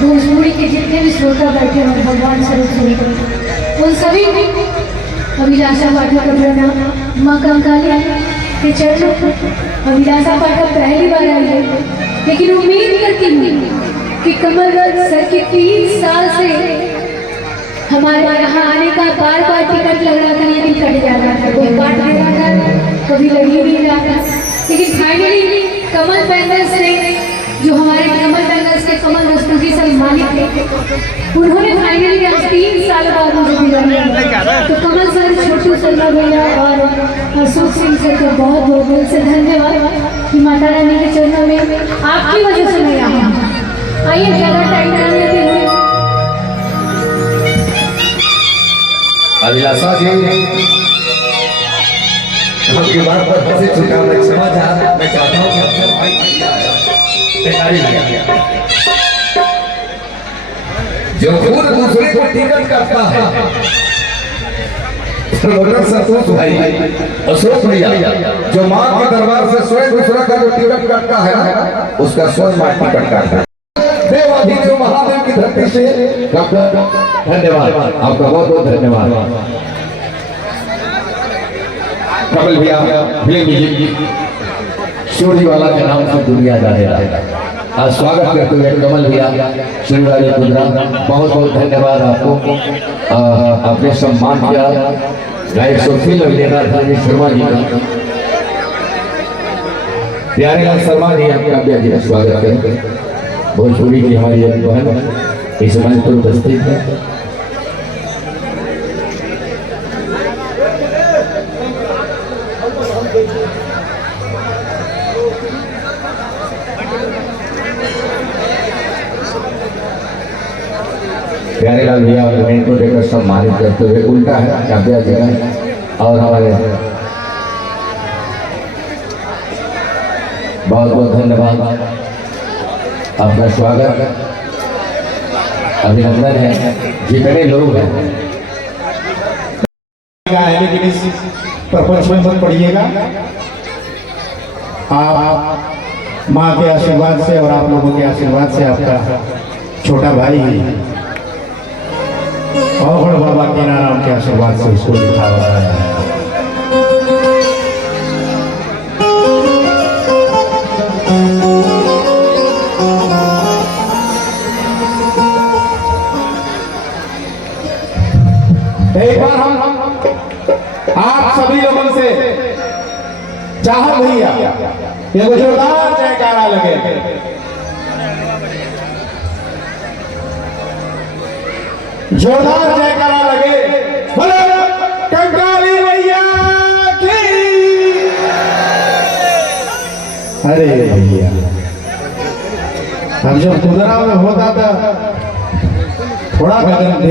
भोजपुरी के जितने भी श्रोता बैठे हैं भगवान स्वरूप उन सभी अभिलाषा पाठक का प्रणाम। माँ कंकाली के चरणों अभिलाषा पाठक पहली बार आई है, लेकिन उम्मीद करती हूँ कि कमल सर के 3 साल से हमारे यहाँ आने का बार बार टिकट लग रहा था, लेकिन कट जाता था, कोई काट दे रहा था, कभी लग ही नहीं रहा था। लेकिन फाइनली कमल बैंगल्स ने, जो हमारे कमल बैंगल्स के कमल रस्तोगी से मालिक थे, उन्होंने फाइनली आज 3 साल बाद मुझे दिया। तो कमल सर, छोटू शर्मा भैया और अशोक सिंह सर को बहुत बहुत दिल से धन्यवाद कि माता रानी के चरणों में आपकी वजह से मैं यहाँ हूँ। आइए ज़्यादा टाइम ना लेते हुए अभिलाषा जी आपकी बात पर कैसे छुटा मैं समझ आ, मैं चाहता हूँ कि आप सब तैयारी लगे। जो खुद दूसरे को टिकट करता है, संतोष भाई, अशोक भैया, जो माँ के दरबार से स्वयं दूसरा का जो टिकट काटता है उसका स्वयं माँ टिकट काटता है। देवाधिदेव महादेव की धरती से धन्यवाद, आपका बहुत बहुत धन्यवाद। कमल भैया फिल्म म्यूजिक सूर्यवाला के नाम से दुनिया जाने लगा। आज स्वागत करते हुए कमल भैया सूर्यवाला कुंद्रा, बहुत बहुत धन्यवाद आपको। आपने सम्मान किया गायक सोफी लवलेना शर्मा जी का। प्यारे लाल शर्मा जी आपका भी स्वागत करें। भोजपुरी की हमारी एक बहन इस मंच पर उपस्थित है। प्यारे लाल भैया को देकर सम्मानित करते हुए उल्टा है काव्या जगह और हमारे बहुत बहुत धन्यवाद, आपका स्वागत अभिनंदन है। जितने लोग हैं लेकिन इस प्रपंच में मत पड़िएगा। आप माँ के आशीर्वाद से और आप लोगों के आशीर्वाद से आपका छोटा भाई और बाबा केनाराम के आशीर्वाद से उसको लिखा हुआ है। एक बार हम आप सभी लोगों से चाहत भैया एक जोरदार जयकारा लगे। जोरदार जयकारा लगे, बोलो कंकाली भैया की। अरे भैया, हम जब कुदरा में होता था थोड़ा कदम